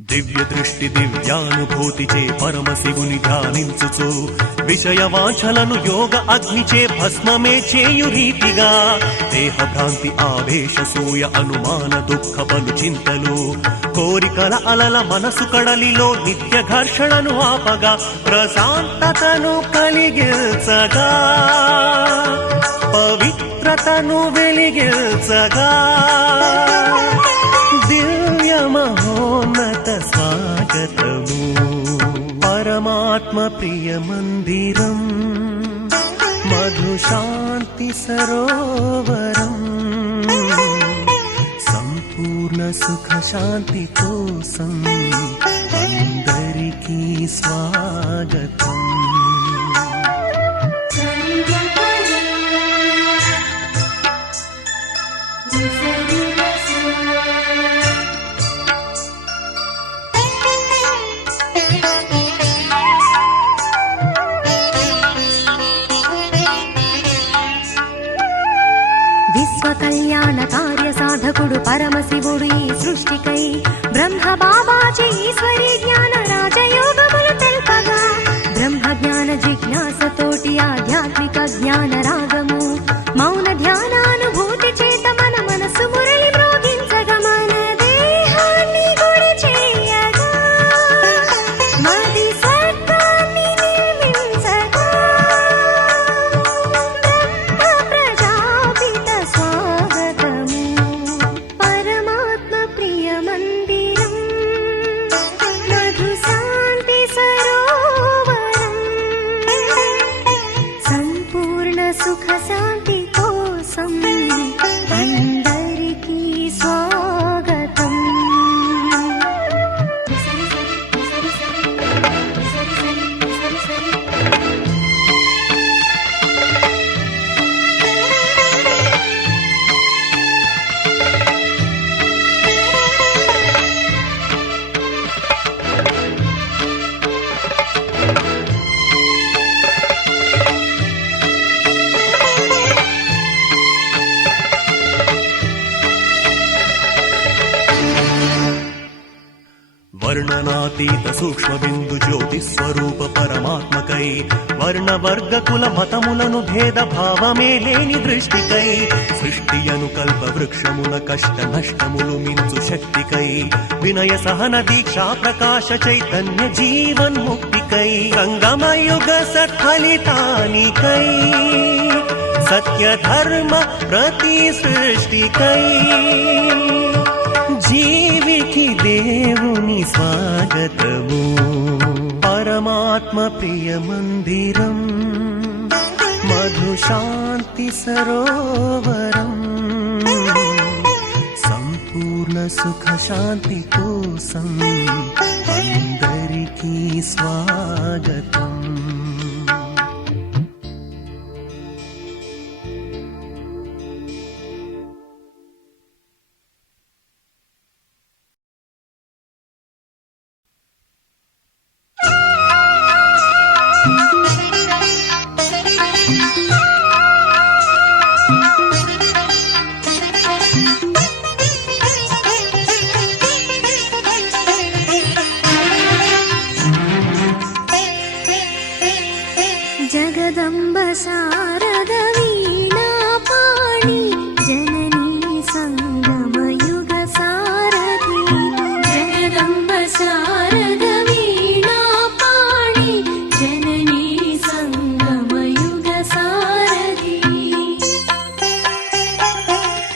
దివ్య దృష్టి దివ్యానుభూతిచే పరమశివుని ధ్యానించుచు విషయవాంఛలను యోగ అగ్నిచే భస్మమే చేయు రీతిగా దేహ భ్రాంతి ఆవేశ సూయ అనుమాన దుఃఖ పలు చింతలు కోరికల అలల మనసు కడలిలో నిత్య ఘర్షణను ఆపగా ప్రశాంతతను కలిగించగా పవిత్రతను వెలిగించగా దివ్య మహోన్నత స్వాగతము పరమాత్మ ప్రియ మందిరం మధు శాంతి సరోవరం సంపూర్ణ సుఖ శాంతి కోసం అందరికీ స్వాగతం. కళ్యాణ కార్య సాధకుడు పరమశివుడు ఈ సృష్టికై బ్రహ్మ బాబాజీ ఈశ్వరి జ్ఞాన రాజయోగములు తెల్పగా బ్రహ్మ జ్ఞాన జిజ్ఞాసతోటి ఆధ్యాత్మిక జ్ఞాన రాగము మౌన ధ్యానానుభూతి చేత మన మనసు మురళి మ్రోగించగా మన దేహాన్ని గుడి చేయగా మది స్వర్గాన్ని నిర్మించగా సుఖ శాంతి కోసం అందరికీ స్వాగతం. వర్ణనాతీత సూక్ష్మ బిందు జ్యోతి స్వరూప పరమాత్మకై వర్ణ వర్గ కుల మతములను భేద భావమే లేని దృష్టికై సృష్టి అనుకల్ప వృక్షముల కష్ట నష్టములు మించు శక్తికై వినయ సహన దీక్షా ప్రకాశ చైతన్య జీవన్ ముక్తికై సంగమయుగ సత్ఫలితానికై సత్య ధర్మ ప్రతి సృష్టికై పలికి దేవుని స్వాగతము పరమాత్మ ప్రియ మందిరం మధు శాంతి సరోవరం సంపూర్ణ సుఖ శాంతి కోసం అందరికీ స్వాగతం. జగదంబ శారద వీణా పాణి జననీ సంగమయుగ సారథి జగదంబ శారద వీణా పాణి జననీ సంగమయుగ సారథి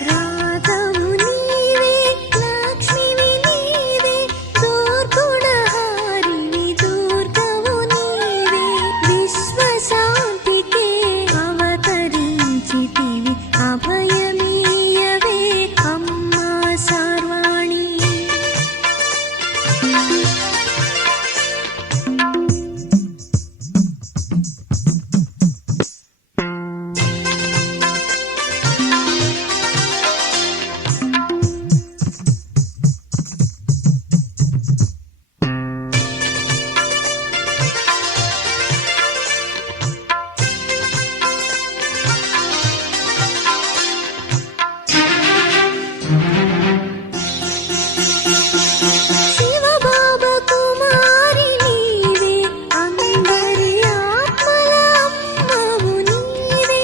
రాధవు నీవే లక్ష్మివి నీవే దుర్గుణహారిణి దుర్గవు నీవే విశ్వశాంతికే అవతరించితివి అభయమీయవే అమ్మా సర్వాణి శివబాబ కుమారి నీవే అందరి ఆత్మల అమ్మవు నీవే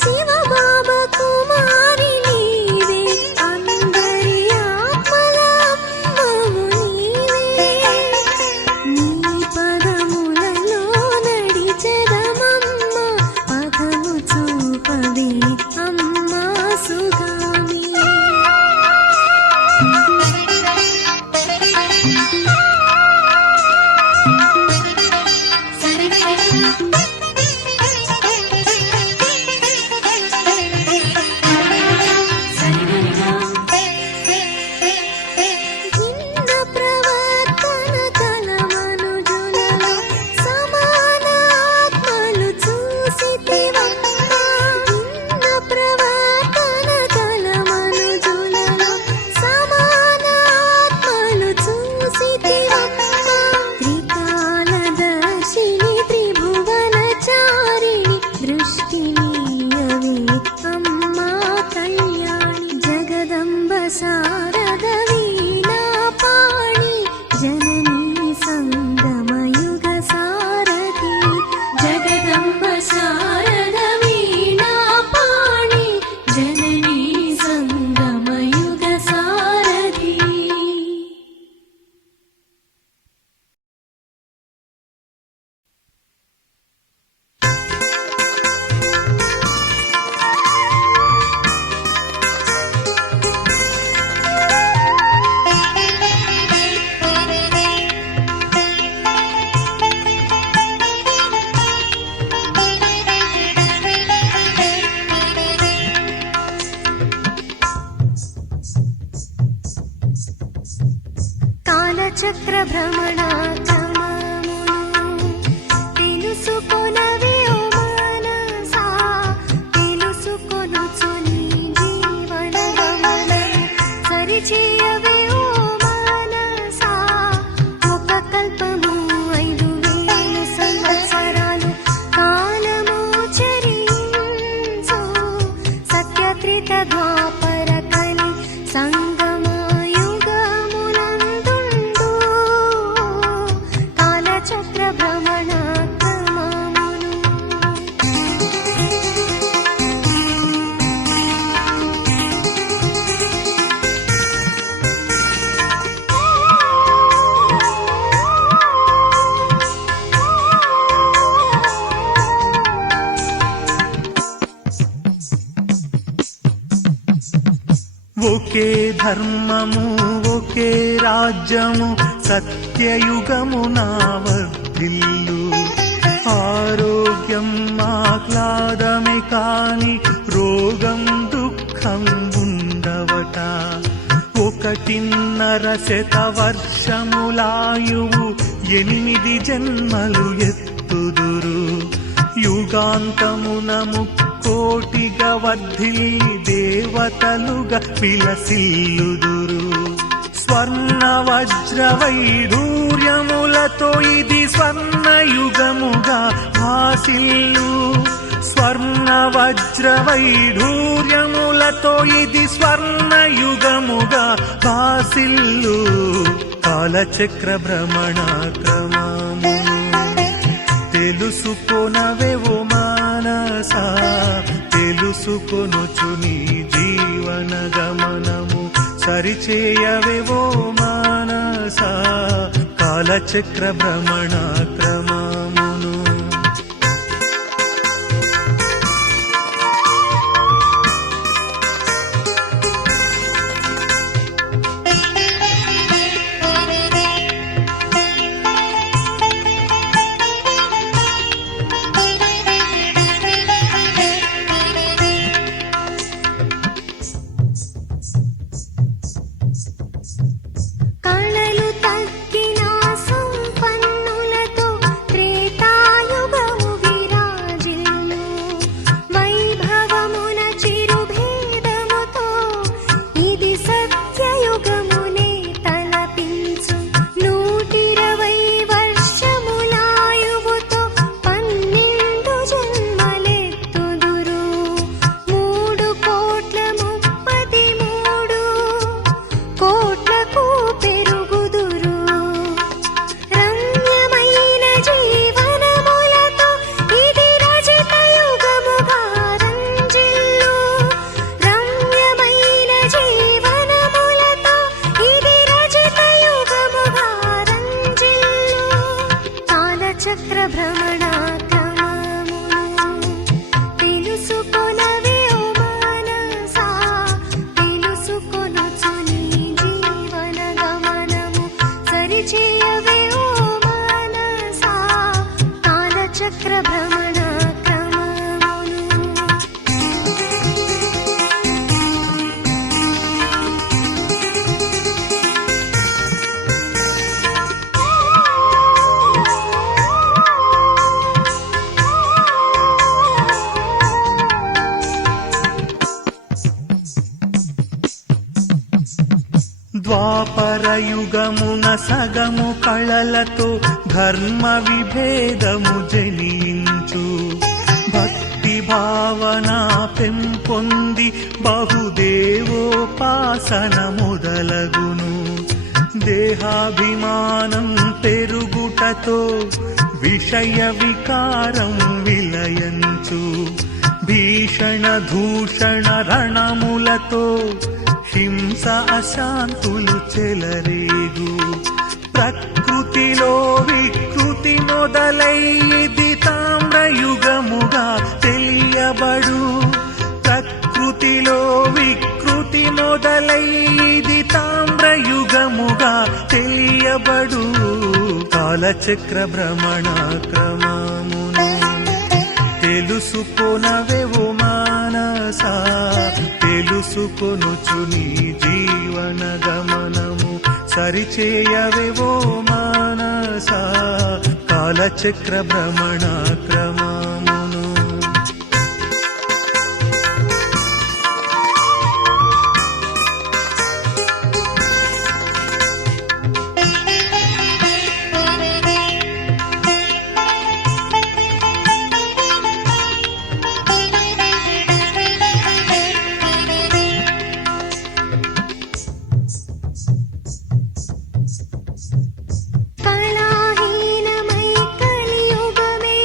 శివబాబ కుమారి నీవే అందరి ఆత్మల అమ్మవు నీవే నీ పదములలో నడిచెదమమ్మ పదము చూపవే అమ్మా సుగామి భిన్న ప్రవర్తన కల మనుజులలో సమాన ఆత్మలు చూసితివమ్మా భిన్న ప్రవర్తన కల మనుజులలో సమాన ఆత్మలు చూసితివమ్మా త్రికాలదర్శిని త్రిభువనచారిణి దృష్టినీయవే అమ్మా కళ్యాణి జగదంబ శారద వీణా పాణి జననీ సంగమయుగ సారథి జగదంబ శారద వీణా పాణి జననీ సంగమయుగ సారథి కాలచక్ర భ్రమణ తెలుసుకొనవే ఓ మనసా తెలుసుకొనుచు నీ జీవన గమనము సరిచేయవే ఓ మనసా ఒక కల్పము 5000 సంవత్సరాలు కాలము చరించు సత్యత్రిత ద్వాపర కలి సంగమయుగమునందుండు కాలచక్ర భ్రమణ క్రమమును ఒకే ధర్మము ఒకే రాజ్యము సత్యయుగము నా వర్ధిల్లు. ఆరోగ్యం ఆహ్లాదమే కాని రోగం దుఃఖం ఉండవట. 1.5 శతవర్షములాయువు 8 జన్మలు ఎత్తుదురు. యుగాంతమున 3,000,000 వర్ధిల్లి దేవతలుగా విలసిల్లుదురు. స్వర్ణ వజ్ర వైఢూర్యములతో ఇది స్వర్ణయుగముగా భాసిల్లు. స్వర్ణ వజ్ర వైఢూర్యములతో ఇది స్వర్ణయుగముగా భాసిల్లు. కాలచక్ర భ్రమణ క్రమమును తెలుసుకొనవే ఓ మానసా. తెలుసుకొనుచు నీ జీవన గమనము సరిచేయవే ఓ మానసా. కాలచక్ర భ్రమణ క్రమమును కళలు తగ్గిన సంపన్నులతో త్రేతాయుగము విరాజిల్లు. వైభవమున చిరుభేదముతో ఇది సత్యయుగమునే తలపించు. 120 వర్షములాయువుతో 12 జన్మలెత్తుదురు. 3,33 కోట్లకు పెరుగుదురు. రమ్యమైన జీవనములతో ఇది రజత యుగముగా రంజిల్లు. రమ్యమైన జీవనములతో ఇది రజత యుగముగా రంజిల్లు. కాలచక్ర భ్రమణ క్రమమును తెలుసుకొనవే ఓ మానసా. తెలుసుకొనుచు నీ జీవన గమనము సరిచేయవే ఓ మానసా. కాలచక్ర భ్రమణ క్రమమును ద్వాపరయుగమున సగము కళలతో ధర్మ విభేదము జనించు. భక్తి భావన పెంపొంది బహుదేవోపాసన మొదలగును. దేహాభిమానం పెరుగుటతో విషయ వికారం విలయంచు. భీషణ దూషణ రణములతో హింస అశాంతులు చెలరేగు. ప్రకృతిలో వికృతి మొదలై ఇది తామ్రయుగముగా తెలియబడు. ప్రకృతిలో వికృతి మొదలై ఇది తామ్రయుగముగా తెలియబడు. కాలచక్ర భ్రమణ క్రమమును తెలుసుకొనవే ఓ మానసా. తెలుసుకొనుచు నీ జీవన గమనము సరిచేయవే ఓ మానసా. కాలచక్ర భ్రమణ క్రమమును కళాహీనమై కలియుగమే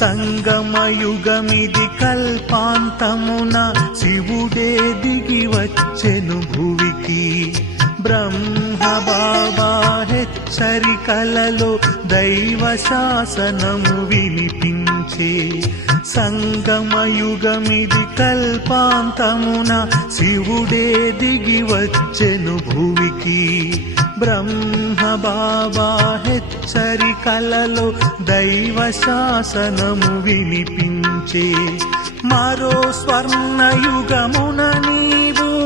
సంగమయుగమిది కల్పాంతమున శివుడే దిగి వచ్చెను భువికి. బ్రహ్మ బాబా హెచ్చరికలలో దైవ శాసనము వినిపించే. సంగమయుగమిది కల్పాంతమున శివుడే దిగి వచ్చెను భువికి. బ్రహ్మ బాబా హెచ్చరికలలో దైవ శాసనము వినిపించే. మరో స్వర్ణయుగమున నీవు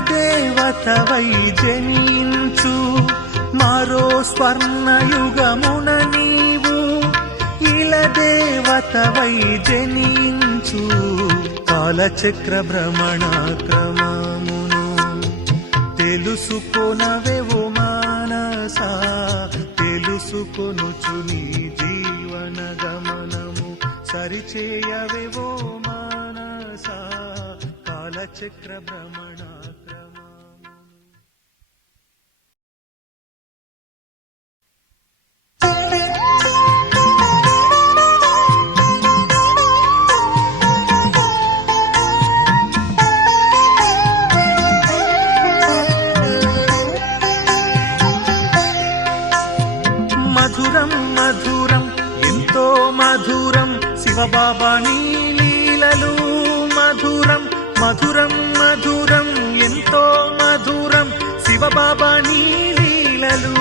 దేవతవై జనించు. మరో స్వర్ణయుగమున నీవు దేవతవై జనించు. కాలచక్ర భ్రమణ క్రమమును తెలుసుకొనవెవు మానసా. తెలుసుకొనుచు నీ జీవన గమనము సరిచేయవెవో మానసా. కాలచక్ర భ్రమణ మధురం మధురం ఎంతో మధురం శివబాబా నీ లీలలు. మధురం మధురం మధురం ఎంతో మధురం శివబాబా నీ లీలలు.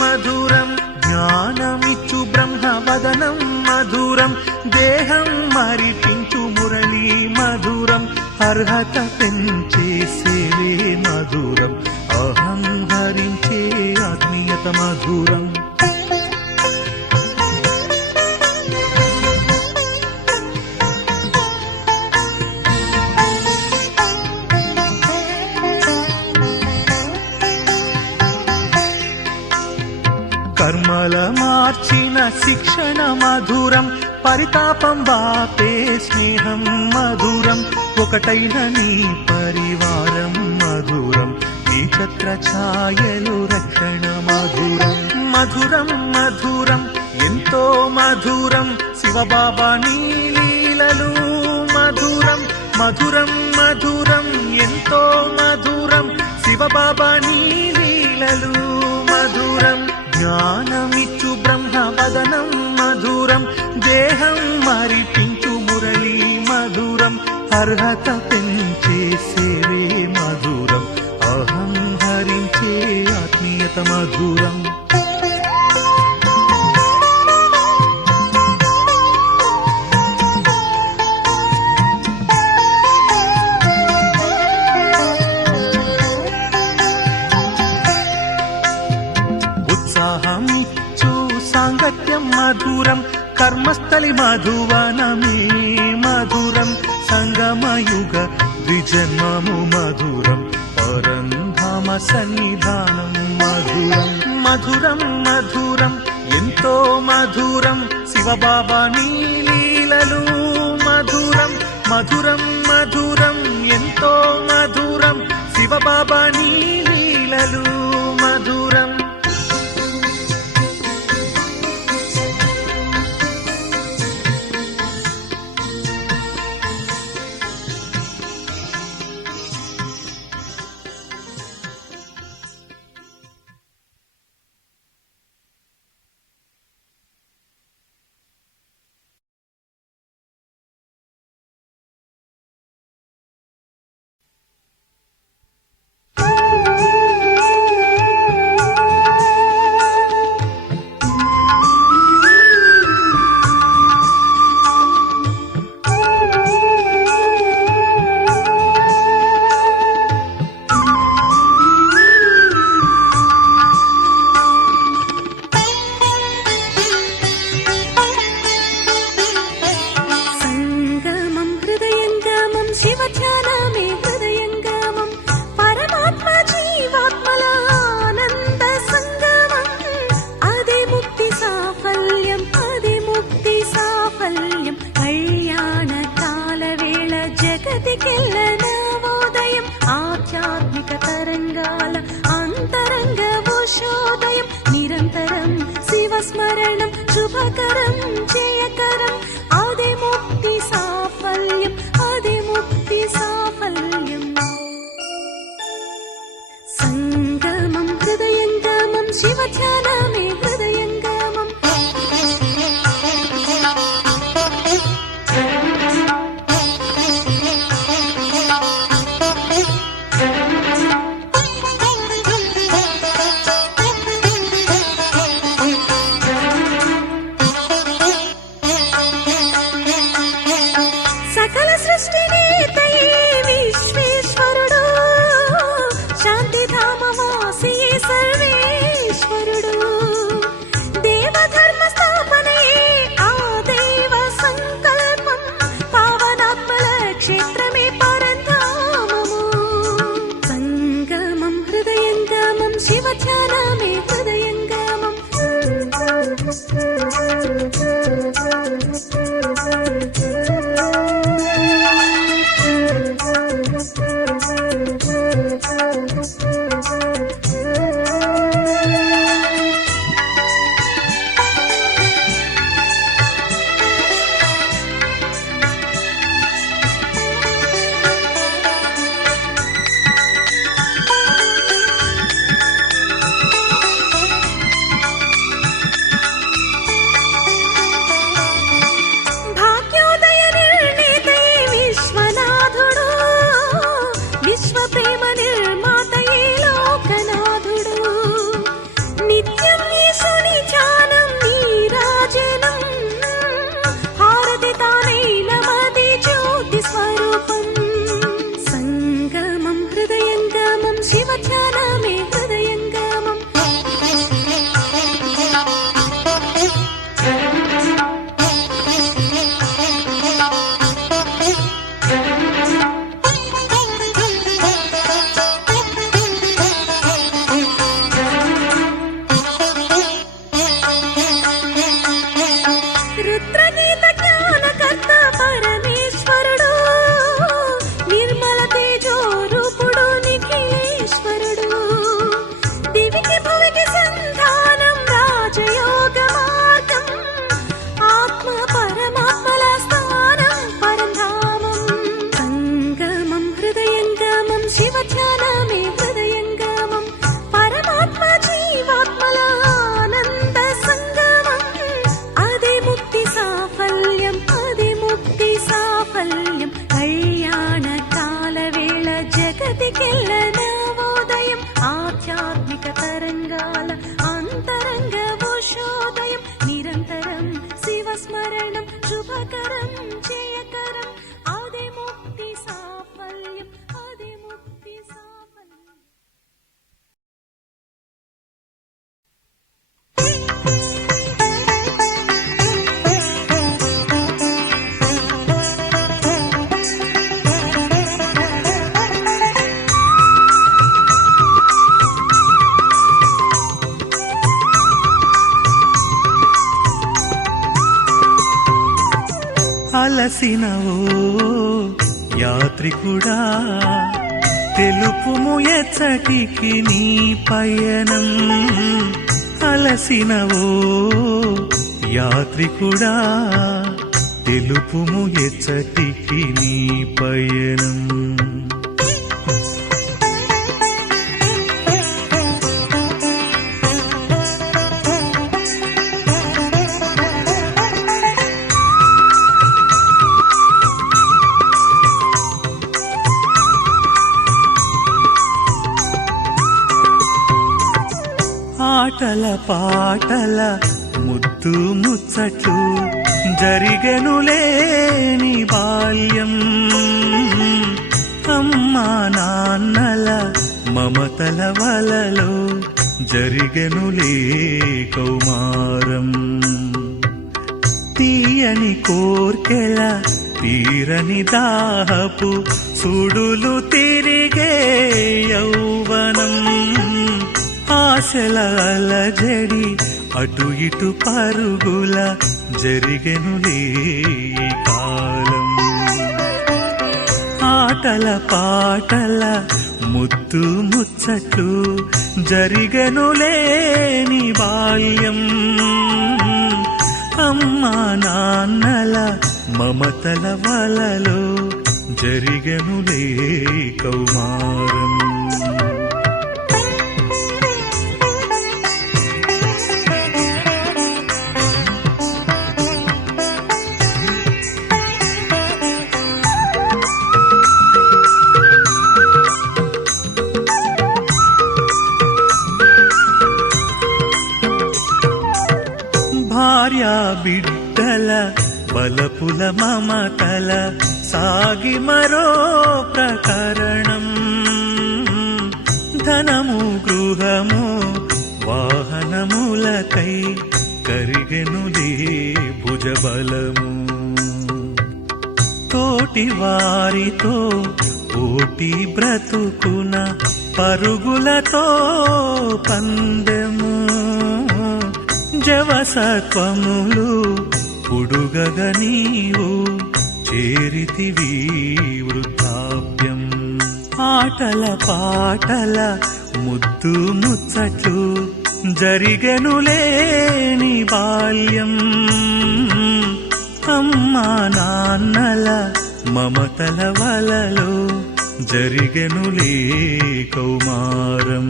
మధురం జ్ఞానమిచ్చు బ్రహ్మవదనం మధురం. దేహం మరిపించు మురళీ మధురం. అర్హత పెంచే సేవే మధురం. అహం హరించే ఆత్మీయత మధురం. కర్మల మార్చిన శిక్షణ మధురం. పరితాపం బాపే స్నేహం మధురం. ఒకటైన నీ పరివారం మధురం. నీ ఛత్ర ఛాయలు రక్షణ మధురం. మధురం మధురం ఎంతో మధురం శివబాబా నీ లీలలు. మధురం మధురం మధురం ఎంతో మధురం శివబాబా నీ లీలలు. మధురం జ్ఞానమిచ్చు బ్రహ్మవదనం మధురం. దేహం మరిపించు మురళీ మధురం. అర్హత పెంచే సేవే మధురం. అహం హరించే ఆత్మీయత మధురం. ఉత్సాహమిచ్చు సాంగత్యం మధురం. కర్మస్థలి మధువనమే మధురం. సంగమయుగ ద్విజన్మము మధురం. పరంధామ సన్నిధానం మధురం. మధురం మధురం ఎంతో మధురం శివబాబా నీ లీలలు. మధురం మధురం మధురం ఎంతో మధురం శివబాబా నీ లీలలు. మధురం స్మరణం శుభకరం జయకరం ఆది ముక్తి సాఫల్యం ఆది ముక్తి సాఫల్యం సంగమం హృదయంగమం శివ ధ్యానమే హృదయంగమం సకల సృష్టినేతయే విశ్వేశ్వరుడు శాంతిధామవాసియే సర్వేశ్వరుడు దేవధర్మ స్థాపనయే ఆ దైవ సంకల్పం పావనాత్మల క్షేత్రమే పరంధామము సంగమం హృదయంగమం శివ ధ్యానమే హృదయంగమం భాగ్యోదయ నిర్ణేతయే విశ్వనాథుడు విశ్వ ప్రేమ నిర్మాతయే లోకనాథుడు నిత్యం యేసుని ధ్యానం నీరాజనం హారతి తానైన మది జ్యోతి స్వరూపం సంగమం హృదయంగమం శివ ధ్యానమే హృదయంగమం రుద్రగీత జ్ఞానకర్త పరమేశ్వరుడు నిర్మల తేజో రూపుడు నిఖిలేశ్వరుడు దివికి భువికి సంధానం రాజయోగ మార్గం ఆత్మ పరమాత్మల స్థానం పరంధామం సంగమం హృదయంగమం శివ ధ్యానమే హృదయంగమం పరమాత్మ జీవాత్మల ఆనంద సంగమం ఆది ముక్తి సాఫల్యం ఆది ముక్తి సాఫల్యం కళ్యాణ కాల వేళ జగతికెల్ల నవోదయం ఆధ్యాత్మిక తరంగాల అంతరంగ ఉషోదయం నిరంతరం శివ స్మరణం శుభకరం జయకరం ఆది ముక్తి సాఫల్యం ఆది ముక్తి సాఫల్యం అలసినవో యాత్రికుడా తెలుపుము ఎచ్చటికి నీ పయనం అలసినవో యాత్రికుడా తెలుపుము ఎచ్చటికి నీ పయనం ఆటల పాటల ముద్దు ముచ్చట్లు జరిగెనులేని బాల్యం అమ్మా నాన్నల మమతల వలలో జరిగెనులే కౌమారం తీయని కోర్కెల తీరని దాహపు సుడులు తిరిగే యౌవనం ఆశల అలజడి అటు ఇటు పరుగుల జరిగెనులే ఈ కాలం ఆటల పాటల ముద్దు ముచ్చట్లు జరిగెనులేని బాల్యం మమతల వలలో జరిగెనులే కౌమారం. భార్యా బిడ్డల బలపుల మమతల సాగి మరో ప్రకరణం. ధనము గృహము వాహనములకై కరిగెనులే భుజబలము. తోటి వారితో పోటీ బ్రతుకున పరుగులతో పందెము. జవసత్వములు ఉడుగగ నీవు చేరితివి వృద్ధాప్యం. ఆటల పాటల ముద్దు ముచ్చట్లు జరిగెనులే నీ బాల్యం. అమ్మా నాన్నల మమతల వలలో జరిగెనులే కౌమారం.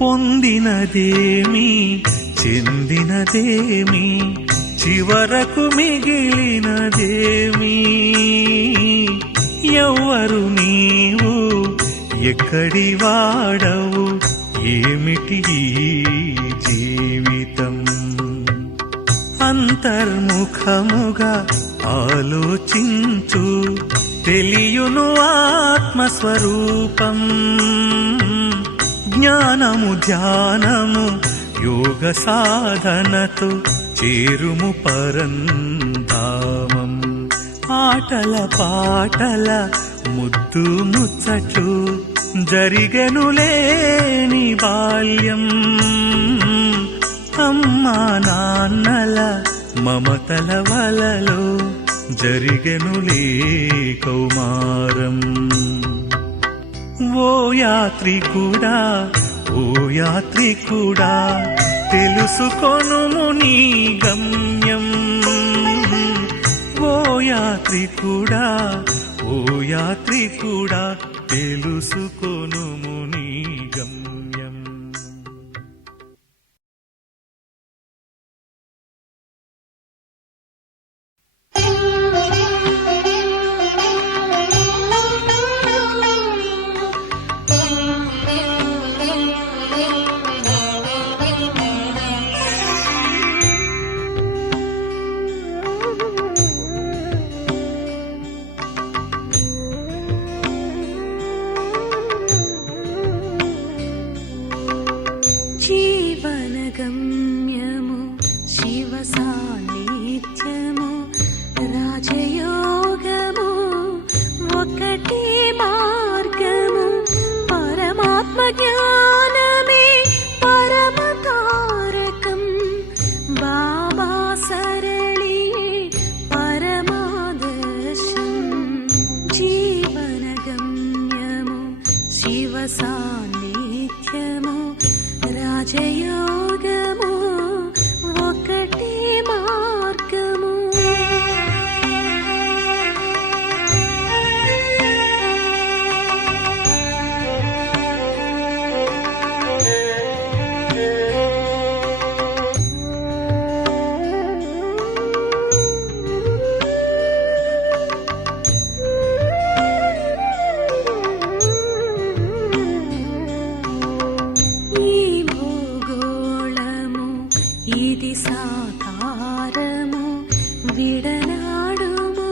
పొందినదేమి చెందినదేమి చివరకు మిగిలినదేమి. ఎవ్వరు నీవు ఎక్కడి వాడవు ఏమిటి జీవితం. అంతర్ముఖముగా ఆలోచించు తెలియును ఆత్మస్వరూపం. జ్ఞానము ధ్యానము యోగ సాధనతో చేరుము పరంధామం. ఆటల పాటల ముద్దు ముచ్చట్లు జరిగెనులే నీ బాల్యం. అమ్మా నాన్నల మమతల వలలో జరిగెనులే కౌమారం. ఓ యాత్రికుడా ఓ యాత్రికుడా తెలుసుకొనుము నీ గమ్యం. ఓ యాత్రికుడా ఓ యాత్రికుడా తెలుసుకొనుము నీ గమ్యం. జీవనగమ్యము శివ సాన్నిధ్యము రాజయోగము ఒకటే మార్గము. పరమాత్మ జ్ఞానమే పరమ తారకం. బాబా సరళియే పరమాదర్శం. జీవనగమ్యము శివ సాన్నిధ్యము రాజయోగము ఒకటే మార్గము. ఇది సాకారము విడనాడుము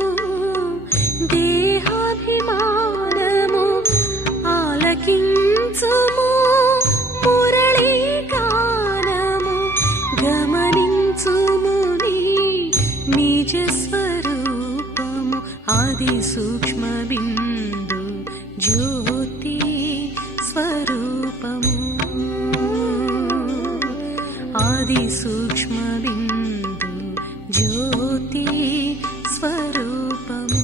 దేహాభిమానము. ఆలకించుము మురళీ గానము. గమనించుము నీ నిజ స్వరూపము. ఆది సూక్ష్మ బిందు జ్యోతి స్వరూపము. ఆది సూక్ష్మ బిందు జ్యోతి స్వరూపము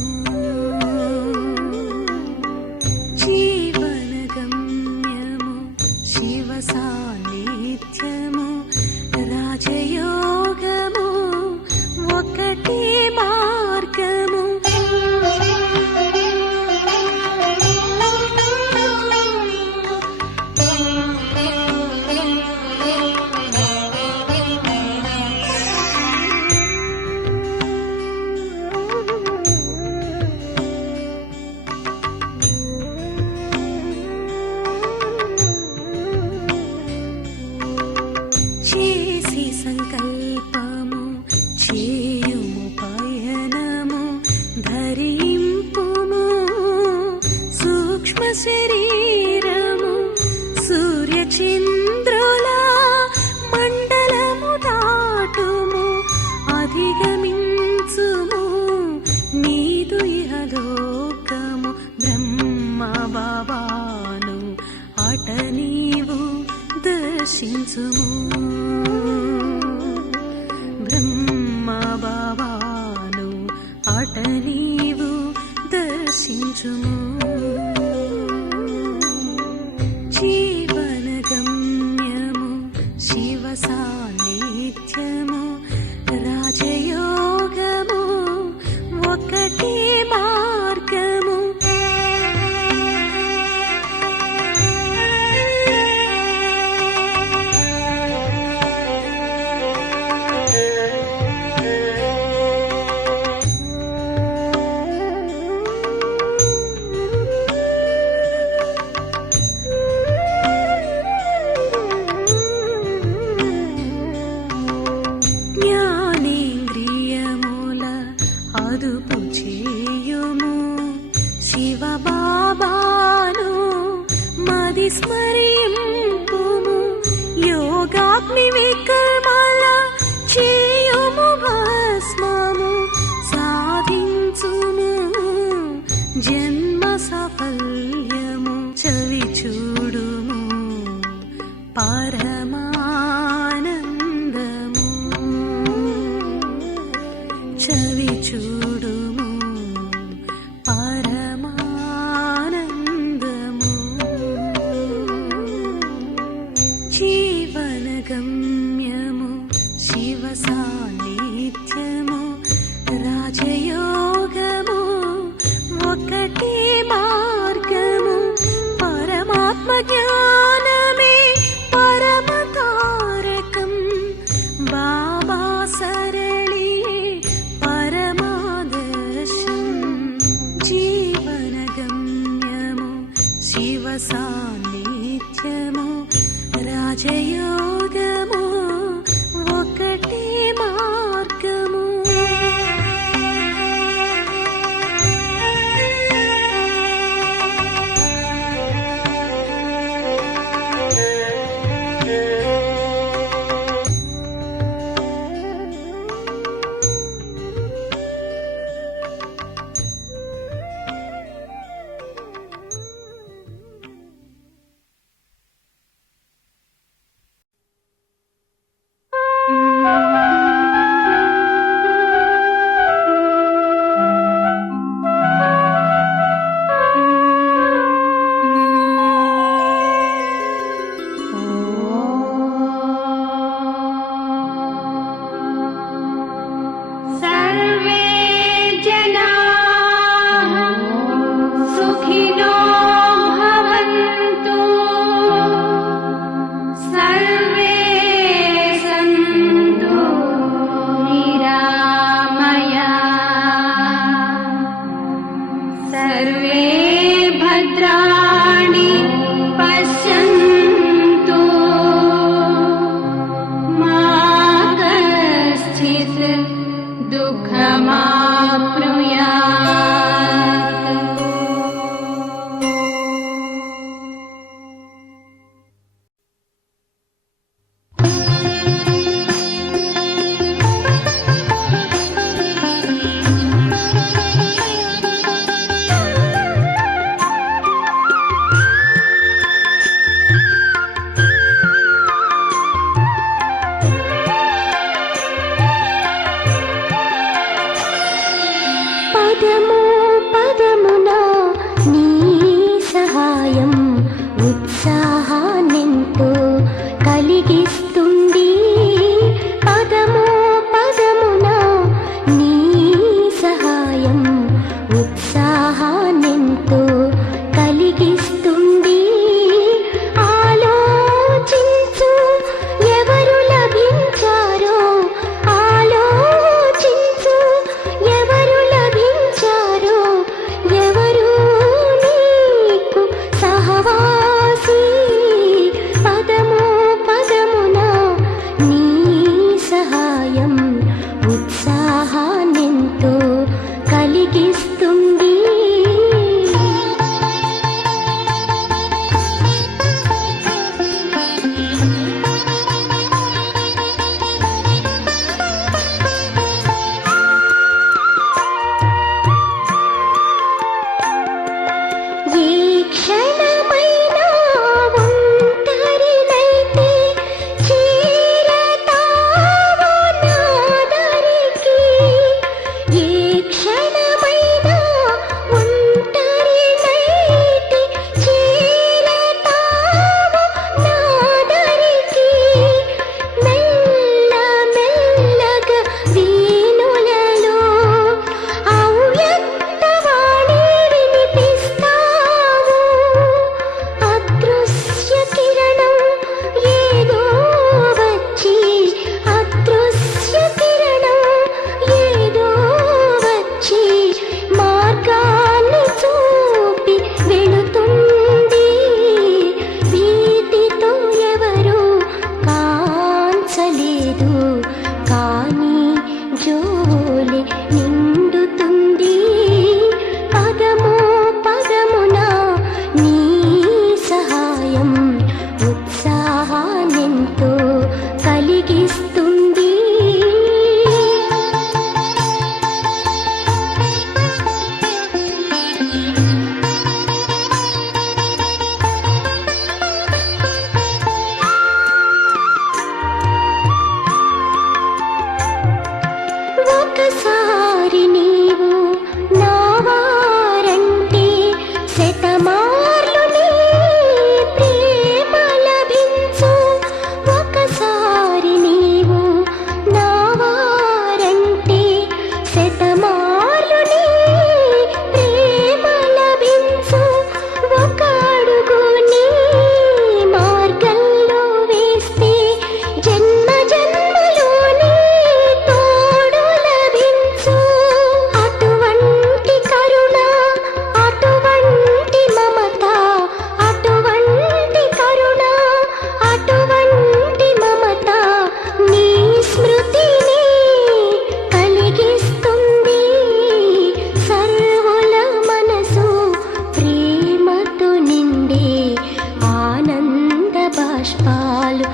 జీవన గమ్యము శివ సాన్నిధ్యము రాజయోగము ఒకటే మార్గము చేసి సంకల్పము చేయుము పయనము ధరింపుము సూక్ష్మ శరీరము సూర్యచంద్రుల మండలము దాటుము అధిగమించుము నీదు ఇహలోకము బ్రహ్మ బాబాను అట నీవు దర్శించుము బ్రహ్మ బాబాను అట నీవు దర్శించుము జీవన గమ్యము శివ సాన్నిధ్యము రాజయోగము ఒకటే మార్గము జ్ఞానేంద్రియముల అదుపు చేయుము శివ బాబాను మది స్మరింపుము యోగాగ్ని వికర్మల చేయుము భస్మము సాధించుము జన్మ సాఫల్యము చవి చూడుము పరమానందము చవి చూడుము పరమానందము జీవన గమ్యము శివ సాన్నిధ్యము రాజయోగము ఒకటే మార్గము పరమాత్మ జ్ఞానమే పరమ తారకం బాబా సరళి పరమాదర్శం జీవన గమ్యము శివ సాన్నిధ్యము రాజయోగము ఒకటే మార్గము ఉత్సాహాన్నెంతో కలిగిస్తుంది. పదము పదమున నీ సహాయం ఉత్సాహాన్నెంతో కలిగిస్తుంది. ఆలోచించు ఎవరు లభించారో, ఆలోచించు ఎవరు లభించారో, ఎవరు నీకు సహవాసి. పదము పదమున నీ సహాయం ఉత్సాహాన్నెంతో కలిగిస్తుంది. ఏ క్షణమైనా ఒంటరినైతే చేరతావో నాదరికి. ఏ క్షణమైనా ఒంటరినైతే చేరతావో నాదరికి. మెల్ల మెల్లగా వీణులలో అవ్యక్తవాణి వినిపిస్తావు. అదృశ్య కిరణం ఏదో వచ్చి, అదృశ్య కిరణం ఏదో వచ్చి మార్గాన్ని చూపి వెళుతుంది. భీతితో ఎవరు కాంచలేదు, కానీ జోలి నిండుతుంది. పదము పదమున నీ సహాయం ఉత్సాహాన్నెంతో కలిగిస్తుంది. ఒకసారి నీవు నా వారంటే శతమార్లు నీ ప్రేమ లభించు. ఒకసారి నీవు నా వారంటే శతమార్లు నీ ప్రేమ లభించు. ఒక అడుగు నీ మార్గంలో వేస్తే జన్మ జన్మలో నీ తోడు లభించు. అటువంటి కరుణ, అటువంటి మమత, అటువంటి కరుణ, అటువంటి మమత నీ స్మృతిని కలిగిస్తుంది. సర్వుల మనసు ప్రేమతో నిండే ఆనంద బాష్పాలు